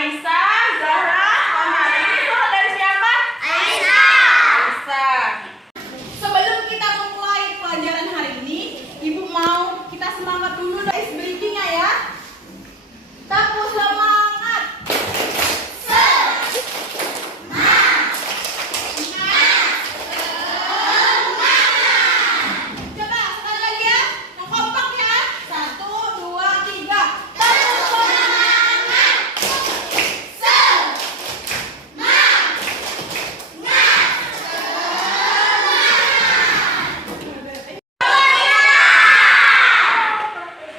Aisyah, Zahra, Omar. Ini surat dari siapa? Aisyah. Sebelum kita memulai pelajaran hari ini, Ibu mau kita semangat dulu ice breaking-nya ya. Tapu semangat. Coba sekali lagi ya, yang kompak ya. 1, 2, 3. Tapu semangat.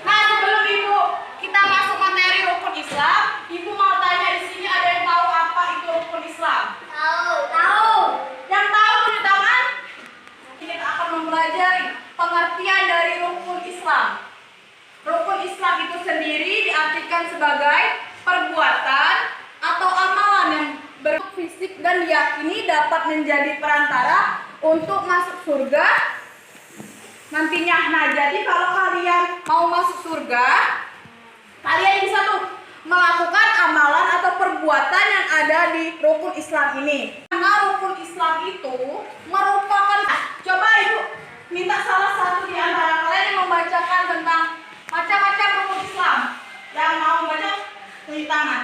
Nah, sebelum Ibu kita masuk materi rukun Islam, Ibu mau tanya di sini ada yang tahu apa itu rukun Islam? Yang tahu tulis tangan. Kita akan mempelajari pengertian dari rukun Islam. Rukun Islam itu sendiri diartikan sebagai perbuatan atau amalan yang berfisik dan diyakini dapat menjadi perantara untuk masuk surga nantinya. Nah, jadi kalau kalian mau masuk surga, kalian bisa tuh melakukan amalan atau perbuatan yang ada di rukun Islam ini. Karena rukun Islam itu merupakan, coba Ibu minta salah satu di antara kalian yang membacakan tentang macam-macam rukun Islam. Yang mau membaca, tunjuk tangan.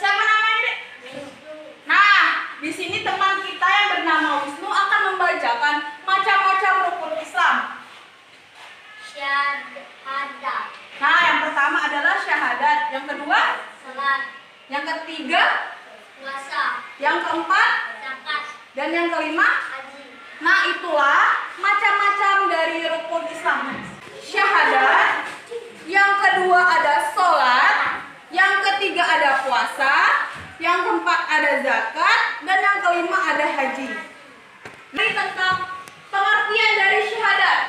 Siapa namanya, Dek? Nah, di sini teman kita yang bernama Wisnu akan membacakan macam-macam rukun Islam. Syahadat, Nah, yang pertama adalah syahadat, yang kedua, salat, yang ketiga, puasa, yang keempat, zakat, dan yang kelima. haji. Nah, itulah macam-macam dari rukun Islam. Syahadat, yang kedua ada sholat, yang ketiga ada puasa, yang keempat ada zakat, dan yang kelima ada haji. Ini tentang pengertian dari syahadat.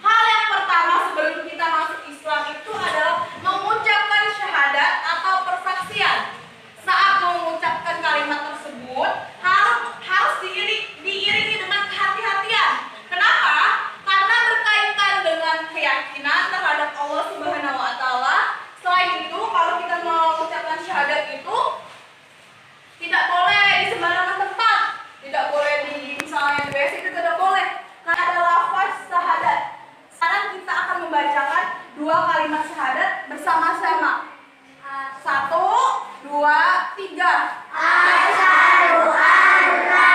Hal yang pertama sebelum kita masuk Islam itu adalah mengucapkan syahadat atau persaksian. Saat mengucapkan kalimat tersebut harus diiringi dengan kehati-hatian. Kenapa? Karena berkaitan dengan keyakinan terhadap Allah Subhanahu wa taala. Selain itu, kalau kita mau mengucapkan syahadat itu tidak boleh di sembarangan tempat. Tidak boleh di misalnya di WC, itu tidak boleh. Karena ada lafaz syahadat. Sekarang kita akan membacakan 2 kalimat syahadat bersama-sama. 1, 2, 3. Asyhadu an la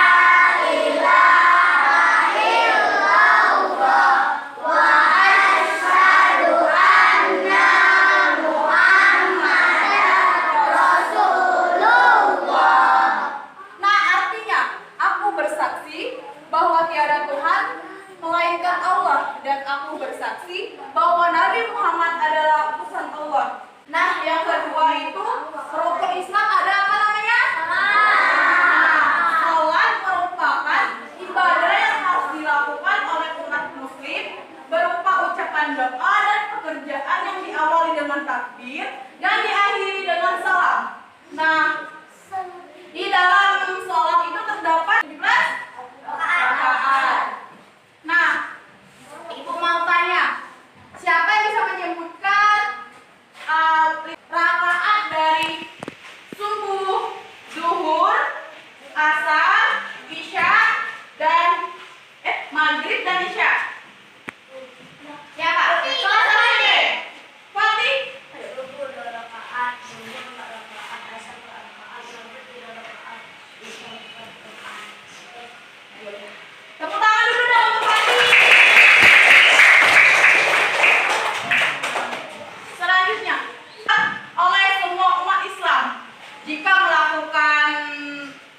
ilaha illallah wa asyhadu anna Muhammadar Rasulullah. Nah, artinya aku bersaksi bahwa tiada Tuhan melainkan Allah, dan aku bersaksi bahwa Nabi Muhammad adalah utusan Allah. Nah, yang kedua itu rukun Islam ada apa namanya? Salat merupakan ibadah yang harus dilakukan oleh umat muslim berupa ucapan doa dan pekerjaan yang diawali dengan takbir dan diakhiri dengan salam. Nah, di dalam salat itu terdapat 17 rakaat. Nah, Ibu mau tanya, siapa yang bisa menyebutkan rakaat dari subuh, zuhur, asar, isya, dan maghrib dan isya? Ya Kak, salah satunya. Fatih? Tepuk tangan dulu dong untuk Fatih. Selanjutnya, oleh semua umat Islam, jika melakukan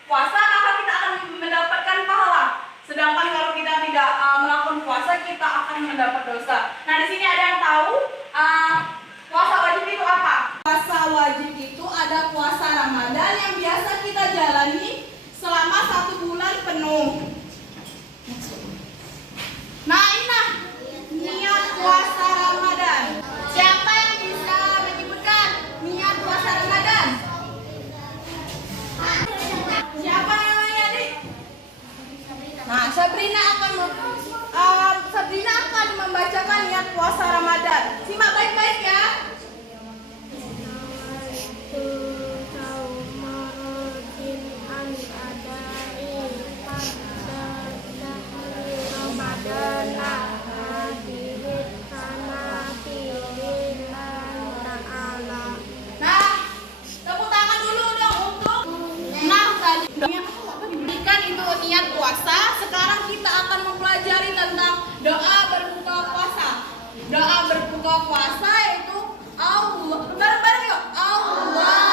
puasa maka kita akan mendapatkan pahala. Sedangkan kalau kita tidak melakukan puasa, kita akan mendapat dosa. Nah, di sini ada yang tahu puasa wajib itu apa? Puasa wajib itu ada puasa Ramadan yang biasa kita jalani selama 1 bulan penuh. Nah, ini niat puasa Ramadan. Siapa yang bisa menyebutkan niat puasa Ramadan? Siapa namanya, Dik? Nah, Sabrina akan puasa yaitu Allah. Bareng-bareng yuk. Allah.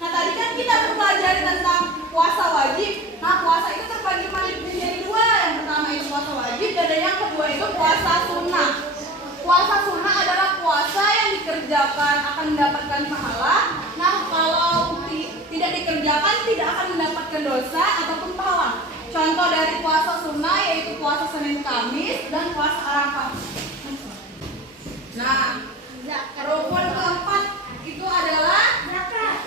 Tadi kan kita mempelajari tentang puasa wajib. Nah, puasa itu terbagi menjadi dua. Yang pertama itu puasa wajib, dan yang kedua itu puasa sunnah. Puasa sunnah adalah puasa yang dikerjakan akan mendapatkan pahala. Nah, kalau tidak dikerjakan tidak akan mendapatkan dosa ataupun pahala. Contoh dari puasa sunnah yaitu puasa Senin Kamis dan puasa Arafah. Nah, rukun keempat itu adalah zakat.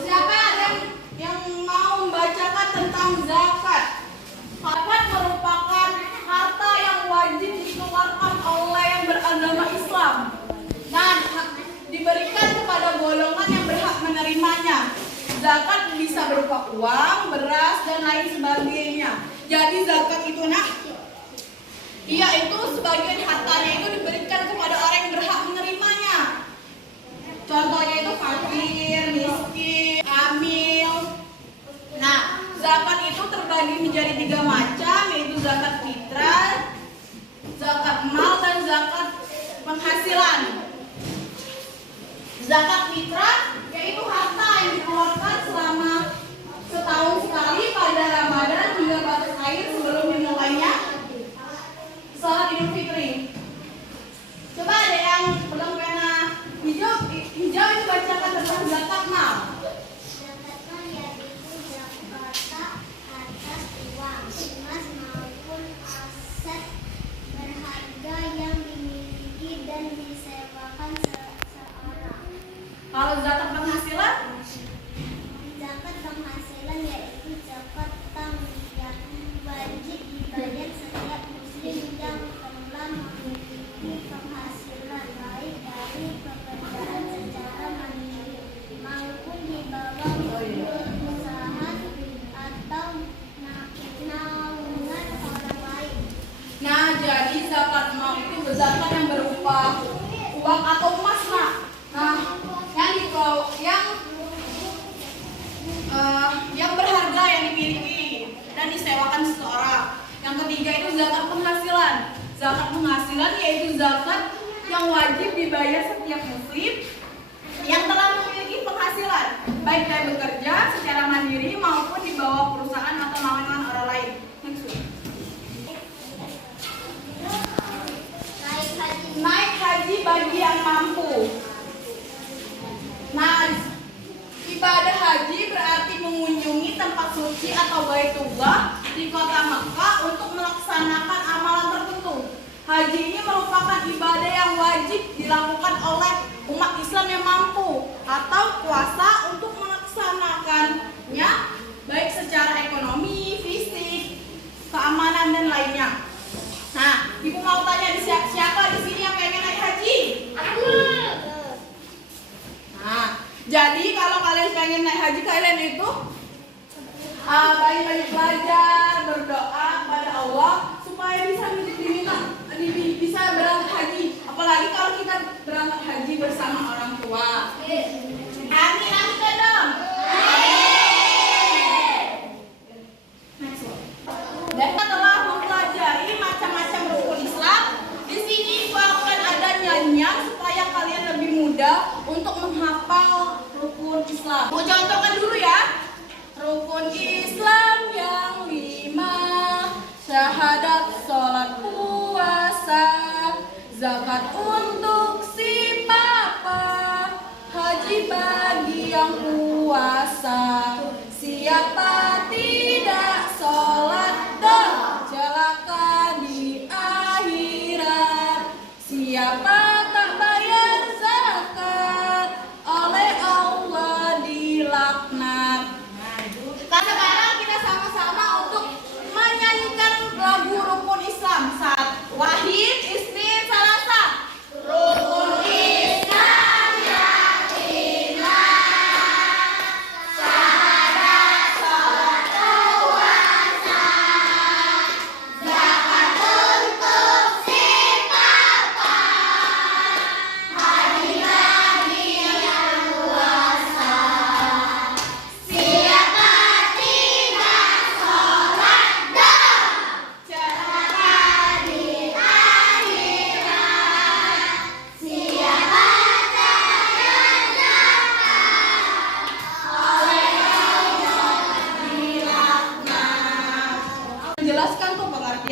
Siapa ada yang mau membacakan tentang zakat? Zakat merupakan harta yang wajib dikeluarkan oleh yang beragama Islam dan diberikan kepada golongan yang berhak menerimanya. Zakat bisa berupa uang, beras, dan lain sebagainya. Jadi zakat itu itu sebagian hartanya itu diberikan kepada orang yang berhak menerimanya. Contohnya itu fakir, miskin, hamil. Nah, zakat itu terbagi menjadi 3 macam, yaitu zakat fitrah, zakat mal, dan zakat penghasilan. Zakat fitrah yaitu harta yang dikeluarkan selama setahun sekali pada Ramadan hingga batas akhir sebelum dimulainya sholat Idul Fitri. Coba ada yang pegang pena hijau itu bacakan tentang zakat mal. Zakat mal yaitu zakat atas uang, emas maupun aset berharga yang dimiliki dan disewakan seseorang. Kalau zakat penghasilan? Zakat penghasilan yaitu zakat yang wajib dibayar setiap muslim yang telah memiliki penghasilan baik dari pekerjaan secara mandiri maupun di bawah usaha atau naungan orang lain. Nah, jadi zakat mal itu zakat yang berupa uang atau emas, Nak. Nah, yang berharga yang dimiliki dan disewakan seseorang. Yang ketiga itu zakat penghasilan. Zakat penghasilan yaitu zakat yang wajib dibayar setiap muslim yang telah memiliki penghasilan, baik dari bekerja secara mandiri maupun di bawah perusahaan atau naungan orang lain. Naik haji bagi yang mampu. Nah, ibadah haji berarti mengunjungi tempat suci atau Baitullah di kota Mekah untuk melaksanakan amalan tertentu. Haji ini merupakan ibadah yang wajib dilakukan oleh umat Islam yang mampu atau kuasa untuk melaksanakannya, baik secara ekonomi, fisik, keamanan, dan lainnya. Nah, Ibu mau tanya siapa di sini yang pengen naik haji? Nah, jadi kalau kalian pengen naik haji, kalian itu banyak belajar, berdoa kepada Allah supaya bisa berangkat haji. Apalagi kalau kita berangkat haji bersama orang tua. Amin, amin dong. Dan setelah mempelajari macam-macam rukun Islam, di sini akan ada nyanyian supaya kalian lebih mudah untuk menghafal rukun Islam. Mau contohkan dulu ya. Rukun Islam yang 5, syahadat, sholat, puasa, zakat untuk si papa, haji bagi yang puasa. Siapa tidak sholat dan celaka di akhirat. Siapa tak bayar zakat, oleh Allah dilaknat. Sekarang kita sama-sama untuk menyanyikan lagu rukun Islam. Wahid, Isnin, Salasa. Rukun Islam yang 5, syahadat, sholat, puasa.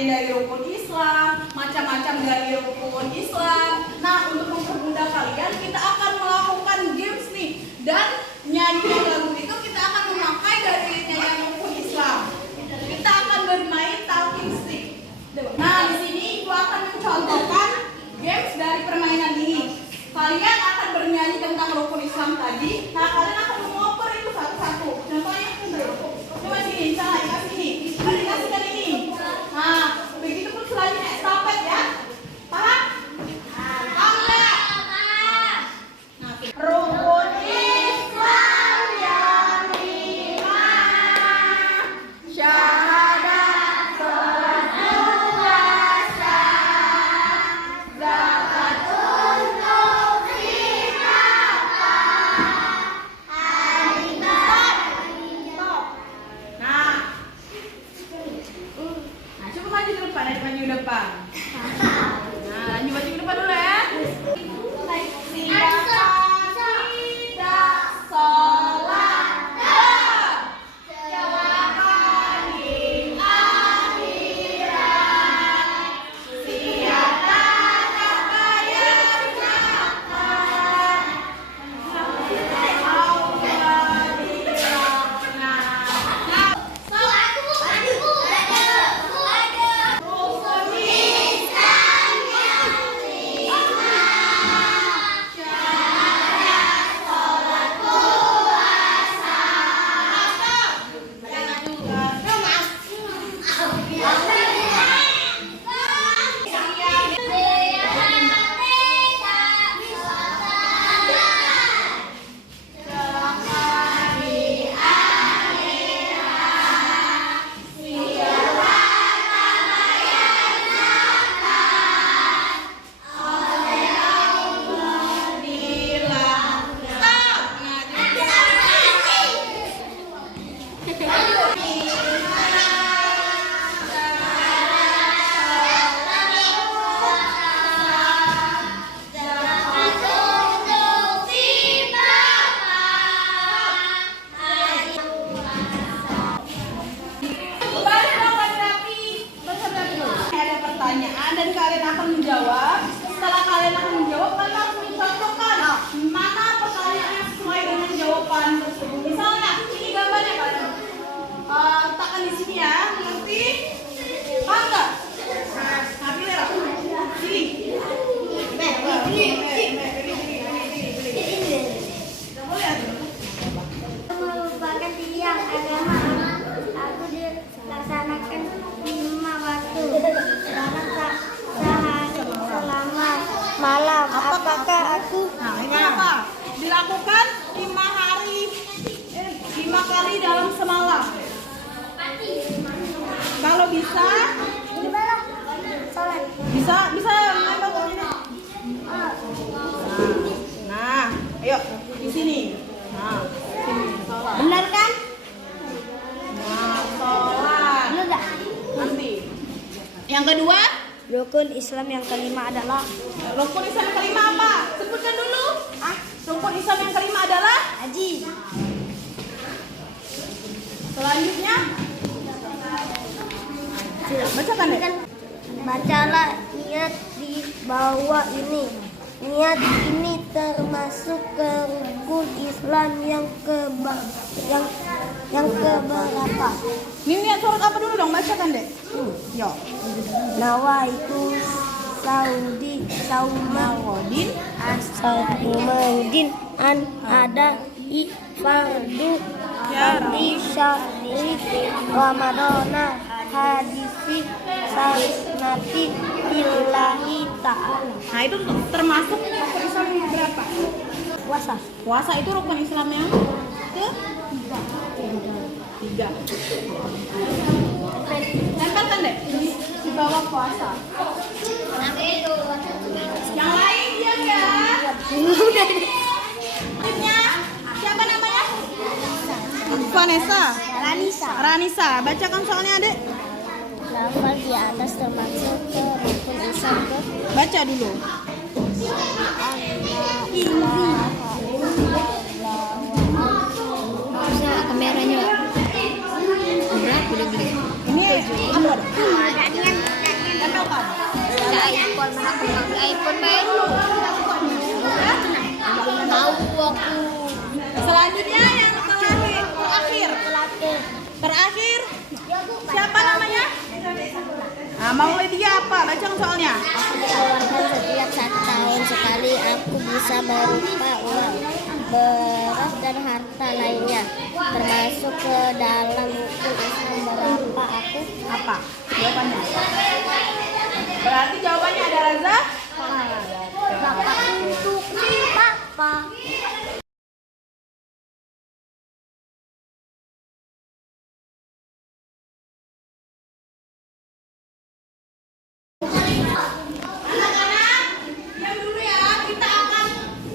dari rukun Islam, macam-macam dari rukun Islam. Nah, untuk mempermudah kalian, kita akan melakukan games nih. Dan nyanyian lagu itu kita akan memakai dari nyanyian rukun Islam. Kita akan bermain talking stick. Nah, di sini Ibu akan mencontohkan games dari permainan ini. Kalian akan bernyanyi tentang rukun Islam tadi. Nah, kalian akan mengoper itu satu-satu. Contohnya itu. Coba sini, salah dikasih ini. Dikasihkan ini. Nah, begitu pun selanjutnya estafet ya. Paham? Paham nggak? Nah, rukun Islam yang 5. Syahadat, sholat, puasa, zakat untuk Stop. Nah, coba maju ke depan, adik maju ke depan. Nah, lanjut maju ke depan dulu ya. Siapa tidak sholat? Celaka di akhirat. Siapa tak bayar zakat? Allah dilaknat. Ada pertanyaan dan kalian akan menjawab. Setelah kalian akan menjawab, kalian harus mencontohkan mana pertanyaannya sesuai dengan jawaban tersebut. Misalnya, ini gambarnya kalian letakkan di sini ya. Ngerti? Paham nggak? Nah, pilih lah. Pilih. merupakan tiang agama aku dilaksanakan 5 waktu dalam sehari selama malam. Apakah aku Nah, ini apa? Dilakukan 5 kali dalam semalam. Kalau bisa, sholat? bisa menembak ke sini. Nah, ayo di sini. Nah, sini sholat. Benar kan? Nah, sholat. Benar nggak? Nanti. Yang kedua, Rukun Islam yang kelima adalah rukun Islam yang kelima apa? Sebutkan dulu. Rukun Islam yang kelima adalah haji. selanjutnya. Bacakan deh. Bacalah niat di bawah ini. Niat ini termasuk ke rukun Islam yang keberapa? Ini niat surat apa dulu dong? Bacakan deh. Yo. Nawaitu Saumadin an ada fardu di syahri Ramadana hadisi sanati billahi ta'ala. Nah, itu termasuk rukun Islam yang berapa? Puasa. Puasa itu rukun Islam yang ke-3. Tempelkan deh di bawah puasa. Yang lain diam ya. Timnya siapa namanya? Vanessa. Ranisa. Bacakan soalnya adek. Lafal di atas termasuk ke rukun Islam ke Baca dulu. kameranya. Ini apa? Ada kan? Ada iPhone, aku pakai iPhone baru. Tahu aku. Selanjutnya yang terakhir. Siapa namanya? Nah, mau dia apa? Baca soalnya. Aku dikeluarkan setiap 1 tahun sekali. Aku bisa berupa uang, beras dan harta lainnya, termasuk ke dalam rukun Islam. Berapa aku? Apa? Jawabannya. Berarti jawabannya ada Raza? Bapak untuk papa. Anak-anak, diam dulu ya. Kita akan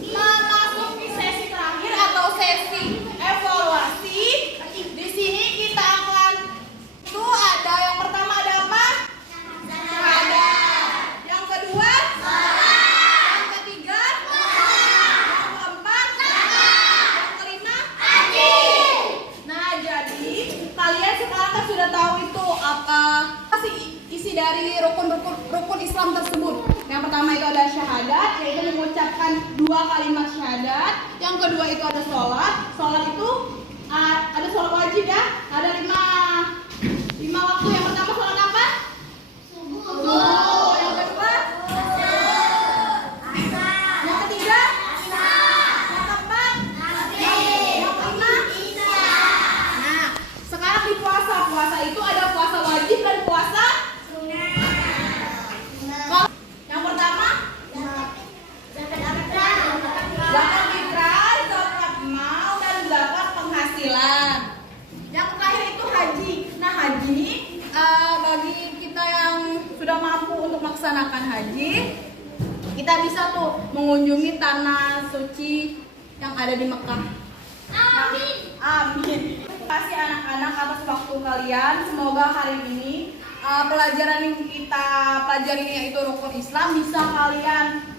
memasuki sesi terakhir atau sesi evaluasi. Di sini kita akan ada yang pertama ada apa? Ada. Yang kedua? Yang ketiga? Yang keempat? Yang kelima? Nah, jadi kalian sekarang kan sudah tahu itu apa sih isi dari rukun Islam tersebut. Yang pertama itu ada syahadat, yaitu mengucapkan 2 kalimat syahadat. Yang kedua itu ada sholat. Sholat itu ada sholat wajib ya. Ada 5 waktu. Yang pertama sholat apa? Subuh. Yang kedua? Yang ketiga? Yang keempat? Yang kelima? Nah, sekarang di puasa. Puasa itu ada puasa wajib dan puasa yang pertama zakat fitrah, zakat mal, dan zakat penghasilan. Yang terakhir itu haji. Nah, haji bagi kita yang sudah mampu untuk melaksanakan haji, kita bisa tuh mengunjungi tanah suci yang ada di Mekah. Amin. Amin. Terima kasih anak-anak atas waktu kalian. Semoga hari ini pelajaran yang kita pelajari yaitu rukun Islam bisa kalian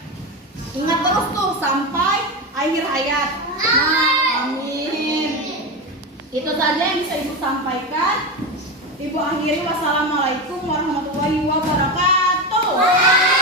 ingat terus tuh sampai akhir hayat. Nah, amin. Itu saja yang bisa Ibu sampaikan. Ibu akhiri, wassalamualaikum warahmatullahi wabarakatuh.